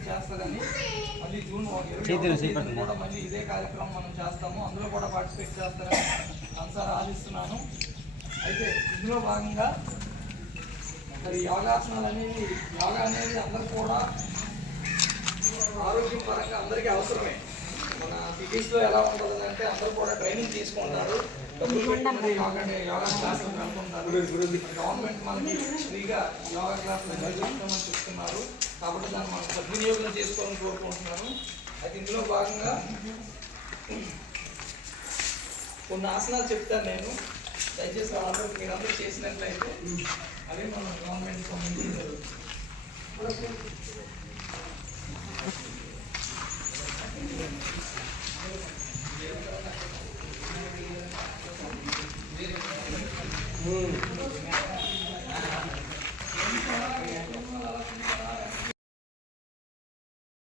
Participate చేస్తారని మళ్ళీ June 21 కూడా మళ్ళీ ఇదే కార్యక్రమం మనం చేస్తాము. అందులో కూడా పార్టిసిపేట్ చేస్తారని మనసారా ఆశిస్తున్నాను. అయితే ఇందులో భాగంగా మరి యోగాసనాలు అనేవి యోగా అనేది అందరూ కూడా ఆరోగ్యం పరంగా అందరికీ అవసరమే. మన సిటీస్లో ఎలా ఉంటుంది అంటే అందరూ కూడా ట్రైనింగ్ తీసుకుంటారు, డబ్బులు పెట్టి యోగా క్లాసులు కనుకుంటారు. గవర్నమెంట్ మనకి ఫ్రీగా యోగా క్లాసులు నేర్చుకోమని చెప్తున్నారు. కాబట్టి దాన్ని మనం సద్వినియోగం చేసుకోవాలని కోరుకుంటున్నాను. అయితే ఇందులో భాగంగా కొన్ని ఆసనాలు చెప్తాను నేను. దయచేసి మీరందరూ చేసినట్లయితే అదే మనం గవర్నమెంట్ సంబంధించారు.